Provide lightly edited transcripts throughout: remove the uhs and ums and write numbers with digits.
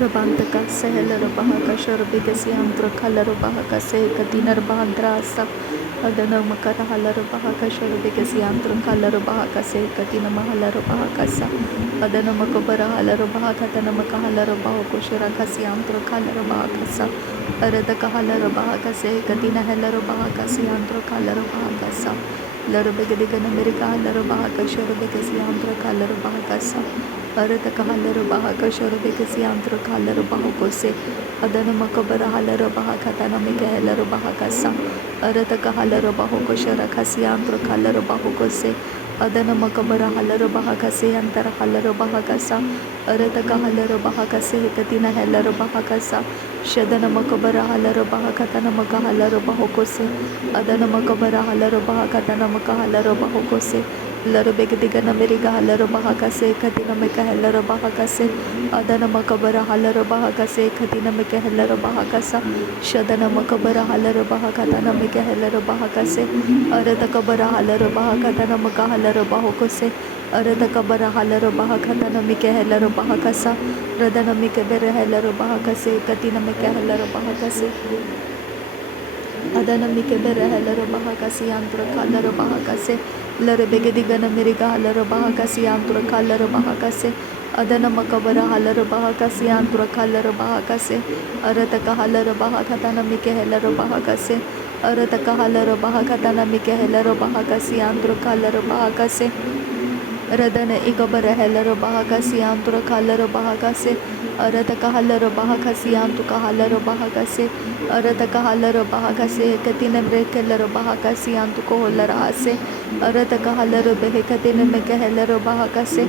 Rabantaka Sahelarabahaka Shorabigasiantro Kalarabahaka Sekatinabahandrasa Adana Makarahalarabahaka Shorabigasiantro Kalarabahaka Sekatina Mahalarabahakasa Adana Makabara Halarabahaka Tanamakahalarabahako Shirakasiantro Kalarabahakasa Aradaka Halarabahaka Sekatina Helarabahakasiantro Kalarabahakasa Larabigadikana America Halarabahaka Shorabigasiantro Kalarabahakasa Arataka Halarabahaka Shorabigasiantro Kalarabahako Se Adana Makabara Halarabahaka Tanamika Helarabahakasa Arataka Halarabahako Sharakasiantro Kalarabahako Se Adana Makabara Halarabahaka Se Antara Halarabahakasa Arataka Halarabahaka Se Katina Helarabahakasa Shadana Makabara Halarabahaka Tanamaka Halarabahako Se Adana Makabara Halarabahaka Tanamaka Halarabahako Se Larabegadigana Meriga Halarabahaka Se Katina Meka Helarabahaka Se Adana Makabara Halarabahaka Se Katina Meka Helarabahakasa Shadana Makabara Halarabahaka Tanamika Helarabahaka Se Arada Kabara Halarabahaka Tanamaka Halarabahoko Se Arada Kabara Halarabahaka Tanamika Helarabahakasa Radana Mika Bere Helarabahaka Se Katina Meka Helarabahaka Se Adana Mikebere Helarabahakasi Antra Kalarabahakase Larabegadigana Miriga Halarabahakasi Antra Kalarabahakase Adana Makabara Halarabahakasi Antra Kalarabahakase Arataka Halarabahakatana Mike Helarabahakase Arataka Halarabahakatana Mike Helarabahakasi Antra Kalarabahakase Radana Igabara Helarabahakasi Antra Kalarabahakase Arataka Halarabahakasi Antuka Halarabahakase Arataka Halarabahakase Katina Brekelarabahakasi Antuko Holarase Arataka Halarabehekatina Meka Helarabahakase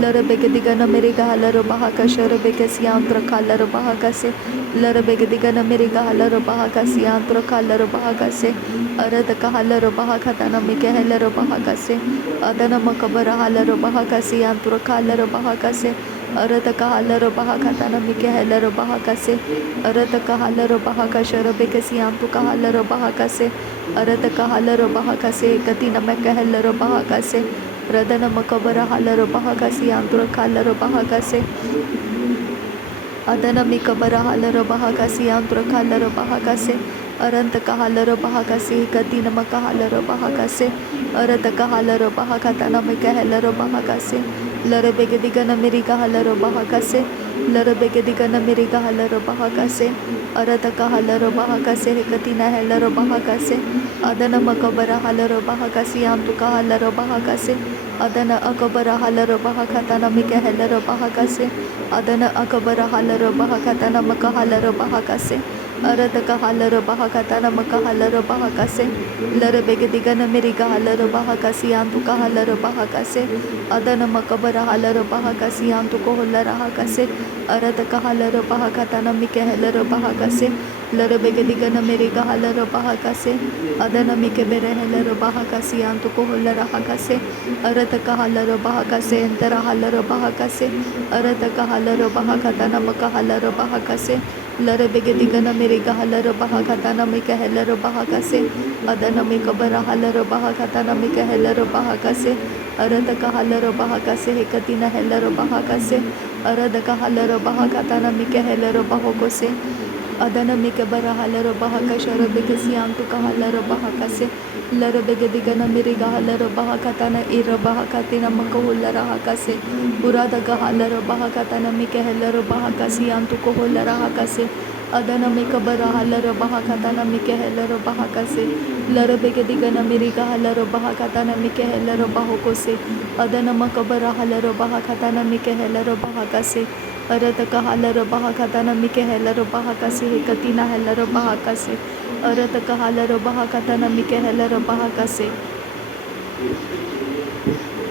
Larabegadigana Meriga Halarabahaka Sharabekasi Antra Kalarabahakase Larabegadigana Meriga Halarabahakasi Antra Kalarabahakase Arataka Halarabahakatana Mika Helarabahakase Adana Makabara Halarabahakasi Antra Kalarabahakase Arataka Halarabahakatana Mika Helarabahakase Arataka Halarabahaka Sharabekasi Antuka Halarabahakase Arataka Halarabahakase Katina Meka Helarabahakase Radana Makabara Halarabahakasi Antra Kalarabahakase Adana Mikabara Halarabahakasi Antra Kalarabahakase Arantaka Halarabahakasi Katina Maka Halarabahakase Arataka Halarabahakatana Mika Helarabahakase Larabegadigana Miriga Halarabahakase Larabegadigana Miriga Halarabahakase Arataka Halarabahakase Katina Helarabahakase Adana Makabara Halarabahakasi Antuka Halarabahakase Adana Akabara Halarabahakatana Mika Helarabahakase Adana Akabara Halarabahakatana Maka Halarabahakase Arataka Halarabahakatana Maka Halarabahakase Larabegadigana Miriga Halarabahakasi Antuka Halarabahakase Adana Makabara Halarabahakasi Antuko Holarahakase Arataka Halarabahakatana Mika Helarabahakase Larabegadigana Miriga Halarabahakase Adana Mikebere Helarabahakasi Antuko Holarahakase Arataka Halarabahakase Entera Halarabahakase Arataka Halarabahakatana Maka Halarabahakase Larabegadigana Miriga Halarabahakatana Mika Helarabahakase Adana Mikabara Halarabahakatana Mika Helarabahakase Arataka Halarabahakase Hekatina Helarabahakase Aradaka Halarabahakatana Mika Helarabahokose Adana Mikabara Halarabahaka Sharabekasi Antuka Halarabahakase Larabegadigana Miriga Halarabahakatana Irabahakatina Makahularahakase Uradaka Halarabahakatana Mika Helarabahakasi Antuko Holarahakase Adana Mikabara Halarabahakatana Mika Helarabahakase Larabegadigana Miriga Halarabahakatana Mika Helarabahokose Adana Makabara Halarabahakatana Mika Helarabahakase Arataka Halarabahakatana Mika Helarabahakase Katina Helarabahakase Arataka Halarabahakatana Mika Helarabahakase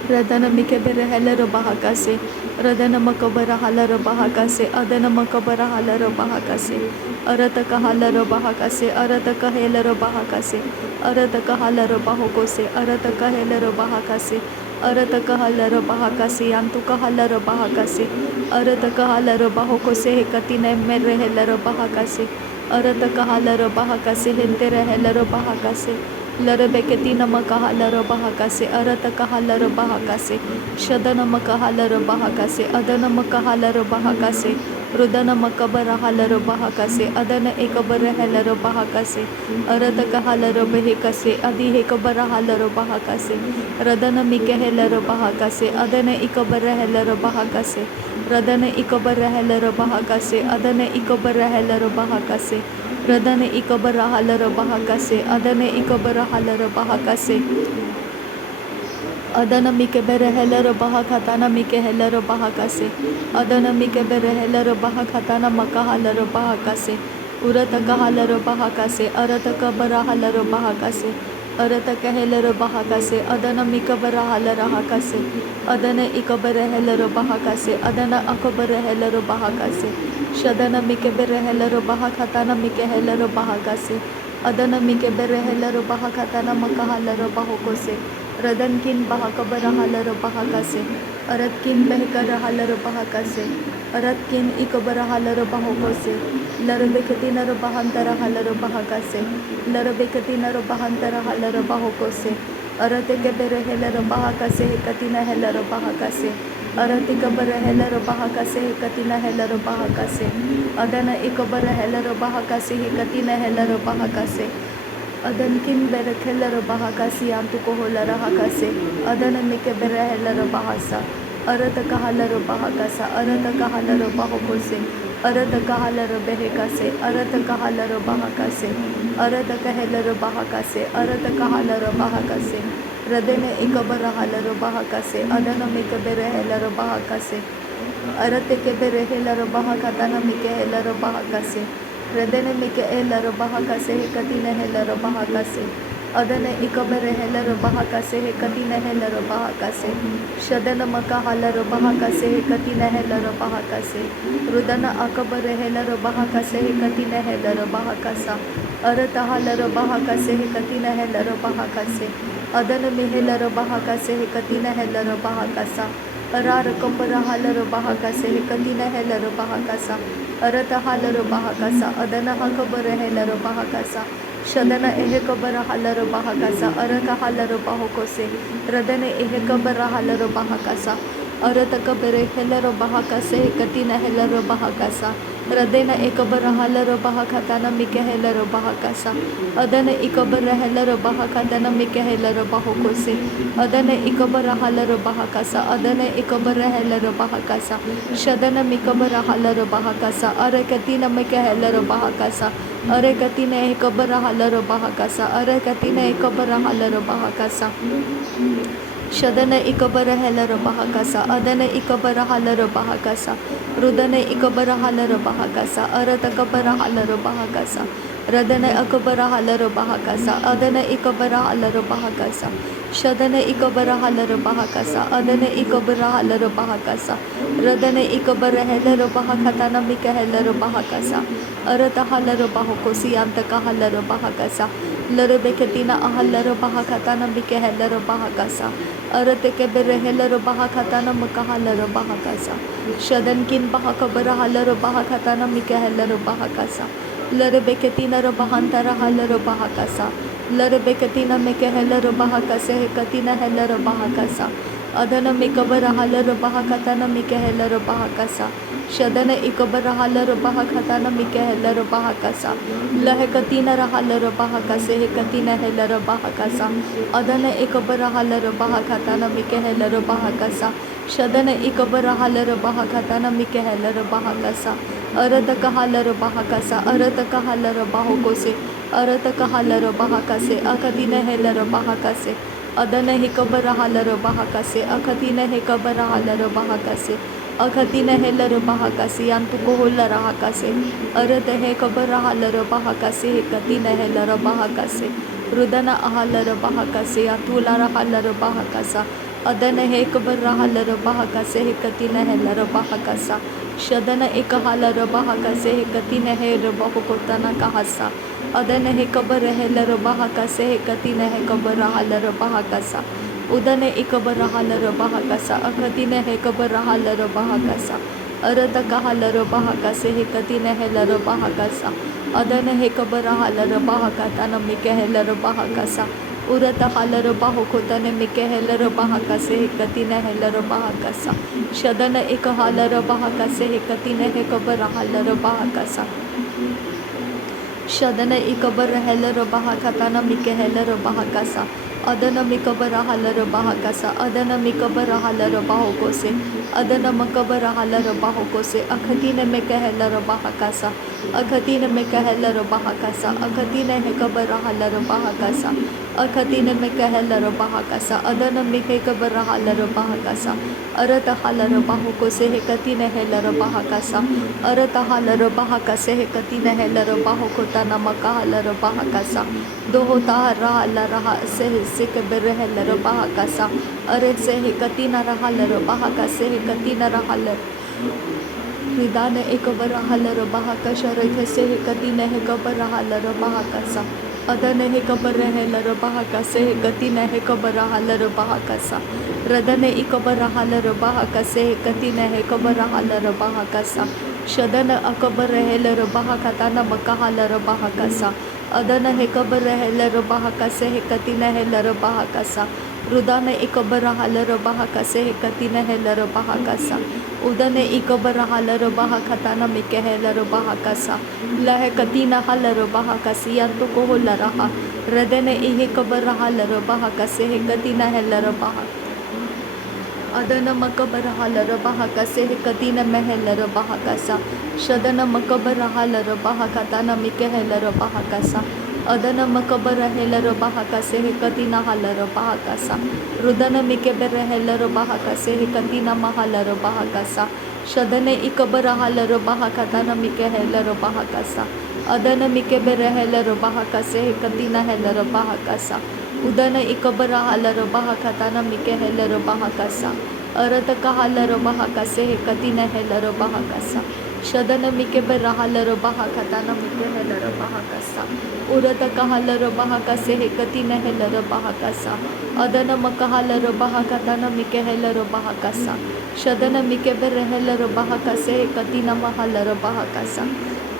Radana Mikebere Helarabahakase Radana Makabara Halarabahakase Adana Makabara Halarabahakase Arataka Halarabahakase Arataka Helarabahakase Arataka Halarabahokose Arataka Helarabahakase Arataka Halarabahakase Antuka Halarabahakase Arataka Halarabahokose Katina Mere Helarabahakase Arataka Halarabahakase Hentere Helarabahakase Larebeketi namakahala robahakase aratakahala robahakase shadana makahala robahakase adana makahala robahakase rudana makabarahala robahakase adana ekabarahala robahakase aratakahala robahikase adihekabarahala robahakase radana mikehela robahakase adana ikabarahela robahakase radana ikabarahela robahakase adana ikabarahela robahakase radane ikabarahala robahakase adane ikabarahala robahakase adana mikeberehela robahakatana mikehela robahakase adana mikeberehela robahakatana makahala robahakase uratakahala robahakase aratakabarahalla robahakase aratakahala robahakase adana mikabarahala rahakase adana ikabarehela robahakase adana akabarehela robahakase shadana mikeberehela robahakatana mikehela robahakase adana mikeberehela robahakatana makahala robahokose radankin bahakabarahala robahakase aratkin behkarahala robahakase aratkin ikabarahala robahokose larabekatina robahantara hala robahakase larabekatina robahantara hala robahokose arateke berehela robahakase katina hela robahakase aratika berehela robahakase katina hela robahakase adana ikabarehela robahakase katina hela robahakase adankin berekhela robahakase antukohola rahakase adana mike berehela robahasa arataka hala robahakasa arataka hala robahokose arataka hala robehekase arataka hala robahakase arataka hela robahakase arataka hala robahakase radene ikabara hala robahakase adana mike berehela robahakase arateke berehela robahakatana mike hela robahakase radene mike hela robahakase katina hela robahakase adana ikabarehela robahakase katina hela robahakase shadana makahala robahakase katina hela robahakase rudana akabarehela robahakase katina hela robahakasa aratahala robahakase katina hela robahakase adana mihela robahakase katina hela robahakasa arara kabarahala robahakase katina hela robahakasa aratahala robahakasa adana akabarehela robahakasa shadana ehekabarahala robahakasa arakahala robahokose radane ehekabarahala robahakasa aratakabarehela robahakase katina hela robahakasa radena ekabarahala robahakatana mikehela robahakasa adana ikabarehela robahakatana mikehela robahokose adana ikabarahala robahakasa adana ikabarehela robahakasa shadana mikabarahala robahakasa arakatina mikehela robahakasa arakatina ekabarahala robahakasa arakatina ekabarahala robahakasa shadana ikabarahela robahakasa adana ikabarahala robahakasa rudana ikabarahala robahakasa aratakabarahalla robahakasa radana akabarahala robahakasa adana ikabarahala robahakasa shadana ikabarahala robahakasa adana ikabarahala robahakasa radana ikabarahela robahakatana mikahela robahakasa aratahala robahokosi antakahala robahakasa larabekatina ahala robahakatana mikahela robahakasa arateke berehela robahakatana makahala robahakasa shadankin bahakabarahala robahakatana mikahela robahakasa larabekatina robahantara hala robahakasa larabekatina mikahela robahakase katina hela robahakasa adana mikabarahala robahakatana mikahela robahakasa shadana ikabarahala robahakatana mikahela robahakasa lahekatina rahala robahakase katina hela robahakasa adana ikabarahala robahakatana mikahela robahakasa shadana ikabarahala robahakatana mikahela robahakasa aratakahala robahakasa aratakahala robahokose aratakahala robahakase akatina hela robahakase adana hikabarahala robahakase akatina hikabarahala robahakase akatina hela robahakase antukohola rahakase arata hikabarahala robahakase katina hela robahakase rudana ahala robahakase atula rahala robahakasa adana hikabarahala robahakase katina hela robahakasa shadana ekahala robahakase katina hela robahokotana kahasa adana hikabarahela robahakase katina hikabarahala robahakasa udana ikabarahala robahakasa akatina hikabarahala robahakasa aratakahala robahakase katina hela robahakasa adana hikabarahala robahakatana mikahela robahakasa Urata halaro baho kotane mike helaro bahakase hekatine helaro bahakasa. Shadana eka halaro bahakase hekatine hekabara halaro bahakasa. Shadana ikabara helaro bahakatana mike helaro bahakasa. Adana mikabara halaro bahakasa. Adana mikabara halaro bahokose. Adana makabara halaro bahokose. Akhatine meke helaro bahakasa. Akhatine meke helaro bahakasa. Akhatine hekabara halaro bahakasa. Akhatine meke helaro bahakasa. Adana mike kabara halaro bahakasa. Arata halaro bahokose hekatine helaro bahakasa. Arata halaro bahakase hekatine helaro bahokota namaka halaro bahakasa. Dohota rahala raha se kabere helaro bahakasa. Are se hekatina rahalaro bahakase hekatina rahalaro. Ridane ekabara halaro bahakasha rekase hekatine hekabara halaro bahakasa. Adane hekabara helaro bahakase hekatine hekabara halaro bahakasa. Radane ikabara halaro bahakase hekatine hekabara halaro bahakasa. Shadana akabara helaro bahakatana makahalaro bahakasa. Adana hekabara helaro bahakase hekatina helaro bahakasa. Rudane ikabara halaro bahakase hekatina helaro bahakasa. Udane ikabara halaro bahakatana mike helaro bahakasa. Lahe katina halaro bahakasi yanto koholaraha. Radane ihikabara halaro bahakase hekatina helaro bahakasa. Adana makabara halaro bahakase hekatina mehelaro bahakasa. Shadana makabara halaro bahakatana mike helaro bahakasa. Adana makabara helaro bahakase hekatina halaro bahakasa. Rudana mike bere helaro bahakase hekatina mahalaro bahakasa. Shadane ikabara halaro bahakatana mike helaro bahakasa. Adana mike bere helaro bahakase hekatina helaro bahakasa. Udana ikabara halaro bahakatana mike helaro bahakasa. Arata kahalaro bahakase hekatina helaro bahakasa. Shadana mike bere halaro bahakatana mike helaro bahakasa. Urata kahalaro bahakase hekatina helaro bahakasa. Adana makahalaro bahakatana mike helaro bahakasa. Shadana mike bere helaro bahakase hekatina mahalaro bahakasa.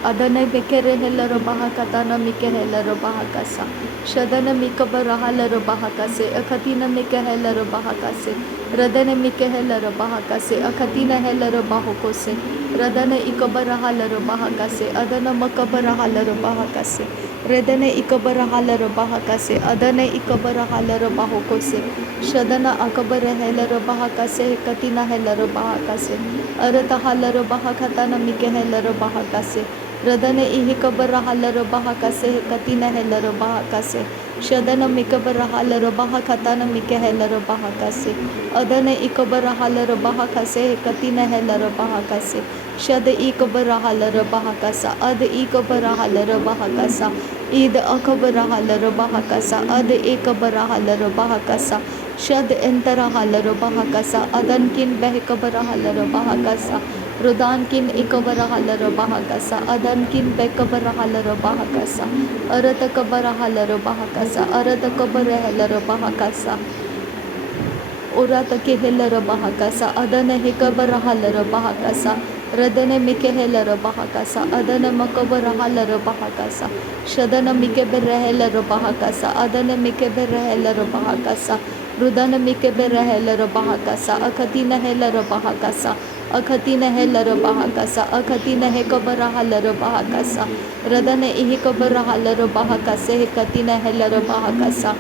Adana mekere helaro bahakatana mike helaro bahakasa. Shadana mikabara halaro bahakase. Akhatina mike helaro bahakase. Radana mike helaro bahakase. Akhatina helaro bahokose. Radana ikabara halaro bahakase. Adana makabara halaro bahakase. Redana ikabara halaro bahakase. Adana ikabara halaro bahokose. Shadana akabara helaro bahakase. Katina helaro bahakase. Arata halaro bahakatana mike helaro bahakase. Radane ihikabara halaro bahakase katina helaro bahakase. Shadana mikabara halaro bahakatana mike helaro bahakase. Adane ikabara halaro bahakase katina helaro bahakase. Shada ikabara halaro bahakasa. Ad ikabara halaro bahakasa. Id akabara halaro bahakasa. Ad ikabara halaro bahakasa. Shad entara halaro bahakasa. Adankin behikabara halaro bahakasa. Rudankin ikabara halaro bahakasa. Adankin bekabara halaro bahakasa. Arata kabara halaro bahakasa. Arata kabara halaro bahakasa. Urata ke helaro bahakasa. Adana hekabara halaro bahakasa. Radane mike helaro bahakasa. Adana makabara halaro bahakasa. Shadana mike bere helaro bahakasa. Adana mike bere helaro bahakasa. Rudana mike bere helaro bahakasa. Akatina helaro bahakasa. Akhatina helaro bahakasa. Akhatina hekabara halaro bahakasa. Radane ihikabara halaro bahakasa. Hekatina helaro bahakasa.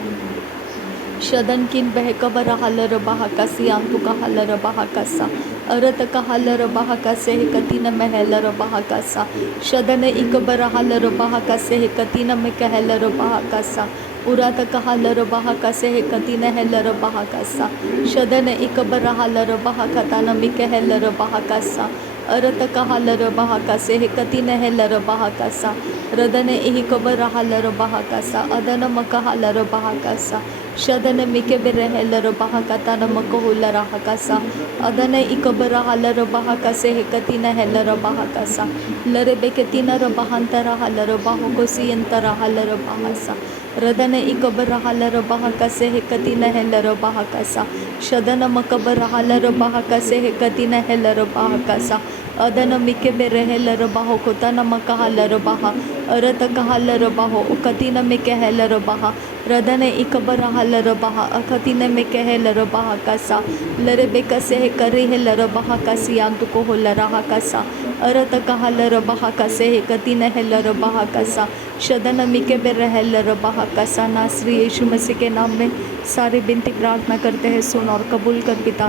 Shadankin behekabara halaro bahakasi antuka halaro bahakasa. Arataka halaro bahakase hekatina mehelaro bahakasa. Shadana ikabara halaro bahakase hekatina mekehelaro bahakasa. Urataka halaro bahakase hekatina helaro bahakasa. Shadana ikabara halaro bahakatana mekehelaro bahakasa. Arataka halaro bahakase hekatina helaro bahakasa. Radane ihikabara halaro bahakasa. Adana makahalaro bahakasa. Shadana mike bere helaro bahakatana makohulara hakasa. Adana ikabara halaro bahakase hekatina helaro bahakasa. Lare beketina rabahantara halaro bahokosi yantara halaro bahasa. Radana ikabara halaro bahakase hekatina helaro bahakasa. Shadana makabara halaro bahakase hekatina helaro bahakasa. Adana mike bere helaro bahokotana makahalaro baha. Arataka halaro baho ukatina mike helaro baha. रदने इकबर हलर बहा अखतिने में कहे लर बहा कसा लरे बेकसे है करे है लर बहा कसी आंत को हो लरहा कसा अरत कहा लर बहा कसे है कतिने है लर बहा कसा शदन मिके बे रह लर बहा कसा नासरी यीशु मसीह के नाम में सारी विनती प्रार्थना करते हैं, सुन और कबूल कर पिता।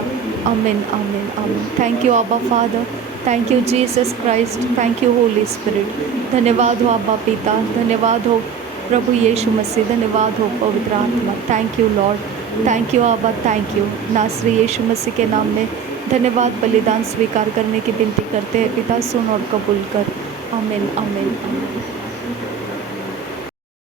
आमीन आमीन आमीन। थैंक यू आबा father, thank you Jesus Christ, thank you Holi spirit. धन्यवाद हो आबा पिता, धन्यवाद हो प्रभु यीशु मसीह, धन्यवाद हो पवित्र आत्मा। Thank you Lord, thank you आबा, थैंक यू। नासरी यीशु मसीह के नाम में धन्यवाद। बलिदान स्वीकार करने की विनती करते हैं पिता, सुन और कबूल कर। आमीन आमीन आमीन।